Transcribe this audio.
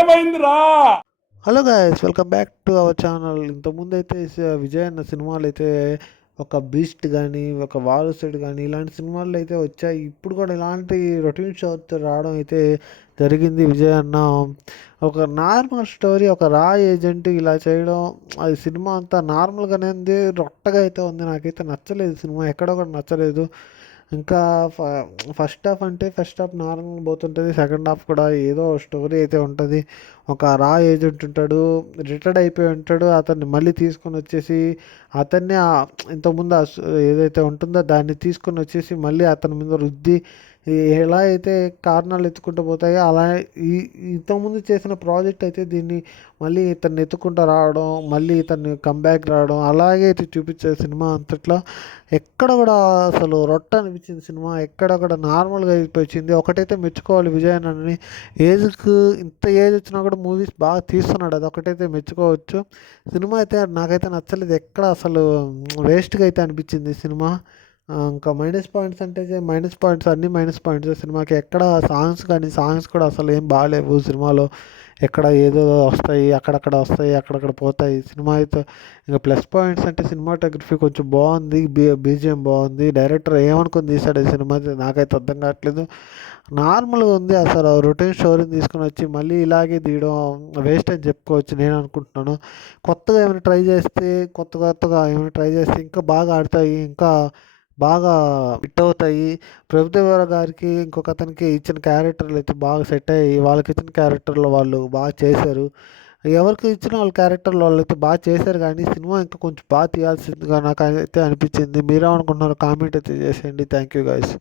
ఏమైందిరా? Hello guys, welcome back to our channel. ఇంతకుముందు అయితే విజయ్ అన్న సినిమాలు అయితే ఒక బీస్ట్ కానీ, ఒక వారసుడు కానీ ఇలాంటి సినిమాలు అయితే వచ్చాయి. ఇప్పుడు కూడా ఇలాంటి రొటీన్ షోతో రావడం అయితే జరిగింది. విజయ్ అన్న ఒక నార్మల్ స్టోరీ, ఒక రా ఏజెంట్ ఇలా చేయడం, అది సినిమా అంతా నార్మల్గానే ఉంది, రొట్టగా అయితే ఉంది. నాకైతే నచ్చలేదు సినిమా, ఎక్కడ కూడా నచ్చలేదు. ఇంకా ఫస్ట్ హాఫ్ అంటే ఫస్ట్ హాఫ్ నార్మల్ పోతుంటుంది, సెకండ్ హాఫ్ కూడా ఏదో స్టోరీ అయితే ఉంటుంది. ఒక రా ఏజెంట్ ఉంటాడు, రిటైర్డ్ అయిపోయి ఉంటాడు, అతన్ని మళ్ళీ తీసుకొని వచ్చేసి అతన్ని ఇంతకుముందు ఏదైతే ఉంటుందో దాన్ని తీసుకొని వచ్చేసి మళ్ళీ అతని మీద రుద్ది ఎలా అయితే కారణాలు ఎత్తుకుంటూ పోతాయో అలా ఈ ఇంతకుముందు చేసిన ప్రాజెక్ట్ అయితే దీన్ని మళ్ళీ ఇతన్ని ఎత్తుకుంటూ రావడం, మళ్ళీ ఇతన్ని కంబ్యాక్ రావడం, అలాగే అయితే చూపించే సినిమా అంతట్లో ఎక్కడ కూడా అసలు రొట్ట అనిపించింది సినిమా. ఎక్కడ కూడా నార్మల్గా అయిపోయింది. ఒకటైతే మెచ్చుకోవాలి విజయనని, ఏజ్కి ఇంత ఏజ్ వచ్చినా కూడా మూవీస్ బాగా తీస్తున్నాడు, అది ఒకటైతే మెచ్చుకోవచ్చు. సినిమా అయితే నాకైతే నచ్చలేదు, ఎక్కడ అసలు వేస్ట్గా అయితే అనిపించింది సినిమా. ఇంకా మైనస్ పాయింట్స్ అంటే మైనస్ పాయింట్స్, అన్ని మైనస్ పాయింట్స్ సినిమాకి. ఎక్కడ సాంగ్స్ కూడా అసలు ఏం బాగాలేవు సినిమాలో. ఎక్కడ ఏదో వస్తాయి, అక్కడక్కడ వస్తాయి, అక్కడక్కడ పోతాయి. సినిమా అయితే ఇంకా ప్లస్ పాయింట్స్ అంటే సినిమాటోగ్రఫీ కొంచెం బాగుంది, బీజిఎం బాగుంది, డైరెక్టర్ ఏమనుకుని తీశాడు ఈ సినిమా నాకైతే అర్థం కావట్లేదు. నార్మల్గా ఉంది, అసలు రొటీన్ స్టోరీని తీసుకొని వచ్చి మళ్ళీ ఇలాగే తీయడం వేస్ట్ అని చెప్పుకోవచ్చు నేను అనుకుంటున్నాను. కొత్తగా ఏమైనా ట్రై చేస్తే, కొత్తగా ఏమైనా ట్రై చేస్తే ఇంకా బాగా ఆడతాయి, ఇంకా బాగా హిట్ అవుతాయి. ప్రభుదేవర గారికి ఇంకొక అతనికి ఇచ్చిన క్యారెక్టర్లు అయితే బాగా సెట్ అయ్యాయి. వాళ్ళకి ఇచ్చిన క్యారెక్టర్లు వాళ్ళు బాగా చేశారు. ఎవరికి ఇచ్చిన వాళ్ళ క్యారెక్టర్లు వాళ్ళు అయితే బాగా చేశారు, కానీ సినిమా ఇంకా కొంచెం బాగా తీయాల్సిందిగా నాకు అయితే అనిపించింది. మీరేమనుకుంటున్నారు? కామెంట్ అయితే చేసేయండి. Thank you guys.